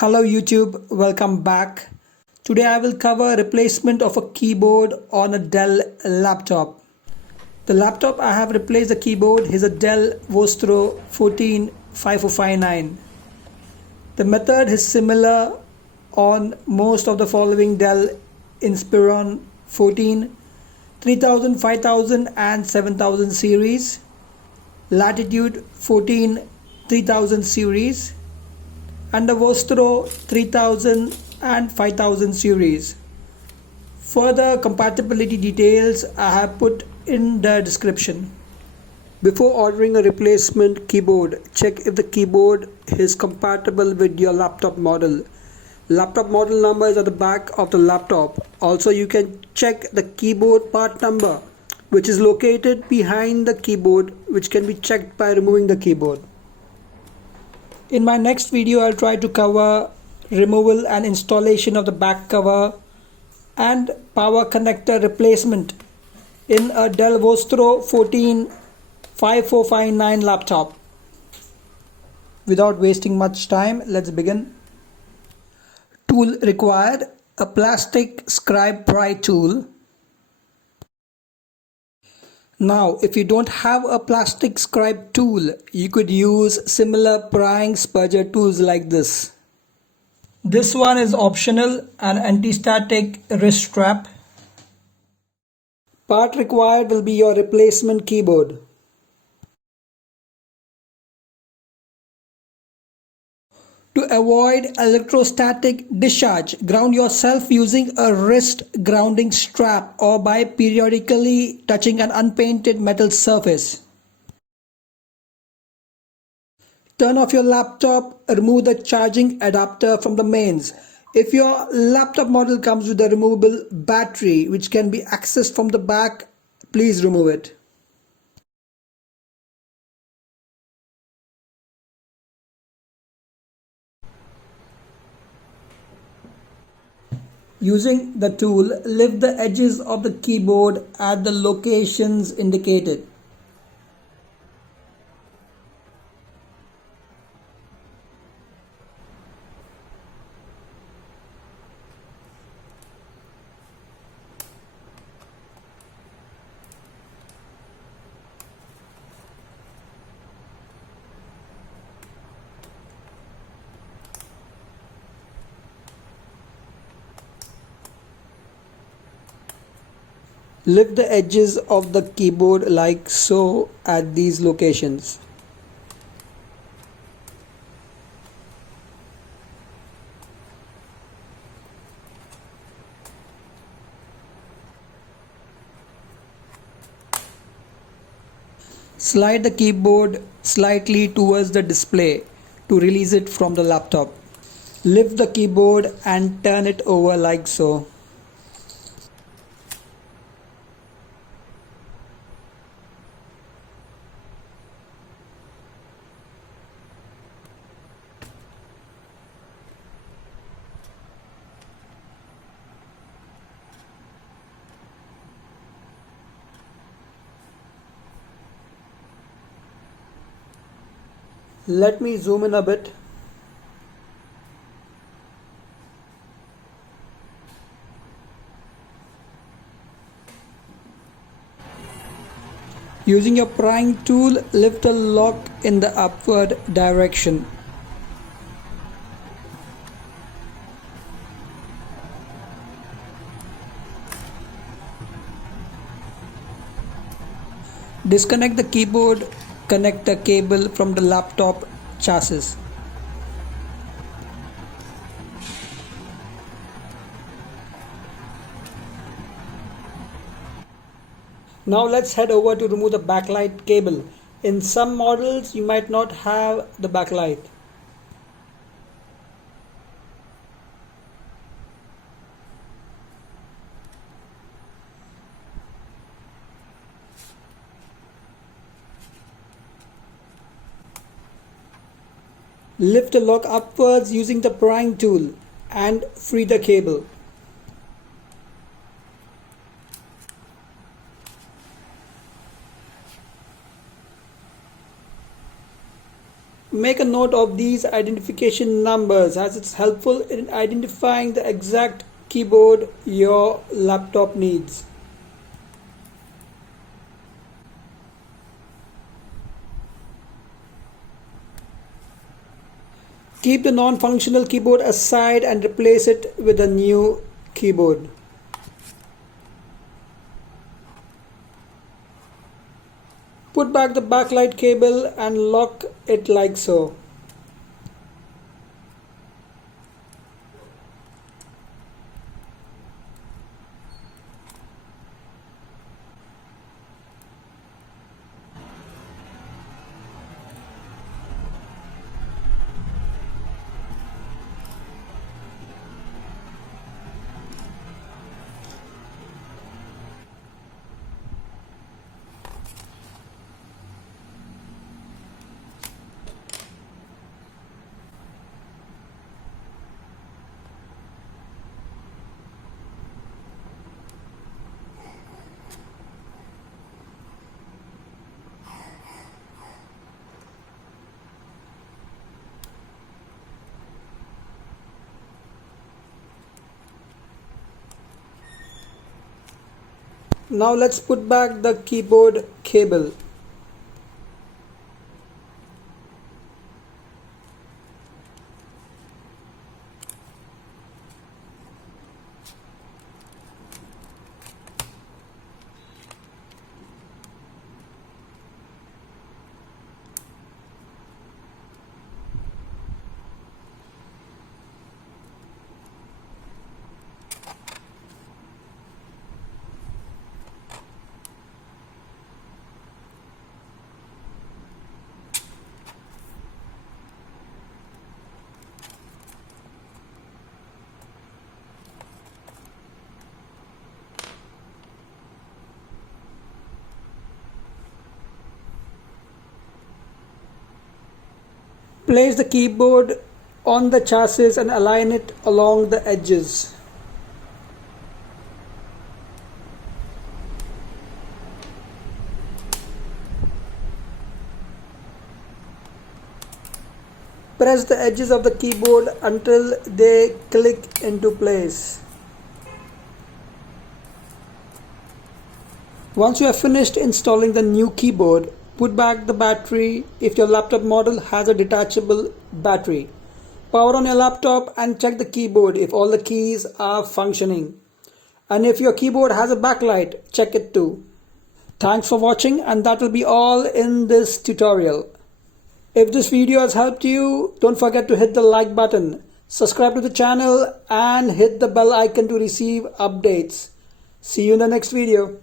Hello YouTube, welcome back. Today I will cover replacement of a keyboard on a Dell laptop. The laptop I have replaced the keyboard is a Dell Vostro 145459. The method is similar on most of the following Dell Inspiron 14, 3000, 5000 and 7000 series, Latitude 14, 3000 series, and the Vostro 3000 and 5000 series. Further compatibility details I have put in the description. Before ordering a replacement keyboard, check if the keyboard is compatible with your laptop model. Laptop model number is at the back of the laptop. Also, you can check the keyboard part number, which is located behind the keyboard, which can be checked by removing the keyboard. In my next video, I'll try to cover removal and installation of the back cover and power connector replacement in a Dell Vostro 145459 laptop. Without wasting much time, let's begin. Tool required: a plastic Scribe pry tool. Now, if you don't have a plastic Scribe tool, you could use similar prying Spudger tools like this. This one is optional, an anti-static wrist strap. Part required will be your replacement keyboard. To avoid electrostatic discharge, ground yourself using a wrist grounding strap or by periodically touching an unpainted metal surface. Turn off your laptop, remove the charging adapter from the mains. If your laptop model comes with a removable battery which can be accessed from the back, please remove it. Using the tool, lift the edges of the keyboard at the locations indicated. Lift the edges of the keyboard like so at these locations. Slide the keyboard slightly towards the display to release it from the laptop. Lift the keyboard and turn it over like so. Let me zoom in a bit. Using your prying tool, lift the lock in the upward direction. Disconnect the keyboard connector cable from the laptop chassis. Now let's head over to remove the backlight cable. In some models you might not have the backlight. Lift the lock upwards using the prying tool and free the cable. make a note of these identification numbers as it's helpful in identifying the exact keyboard your laptop needs. Keep the non-functional keyboard aside and replace it with a new keyboard. Put back the backlight cable and lock it like so. Now let's put back the keyboard cable. Place the keyboard on the chassis and align it along the edges. Press the edges of the keyboard until they click into place. Once you have finished installing the new keyboard, put back the battery if your laptop model has a detachable battery. Power on your laptop and check the keyboard if all the keys are functioning. And if your keyboard has a backlight, check it too. Thanks for watching, and that will be all in this tutorial. If this video has helped you, don't forget to hit the like button, subscribe to the channel and hit the bell icon to receive updates. See you in the next video.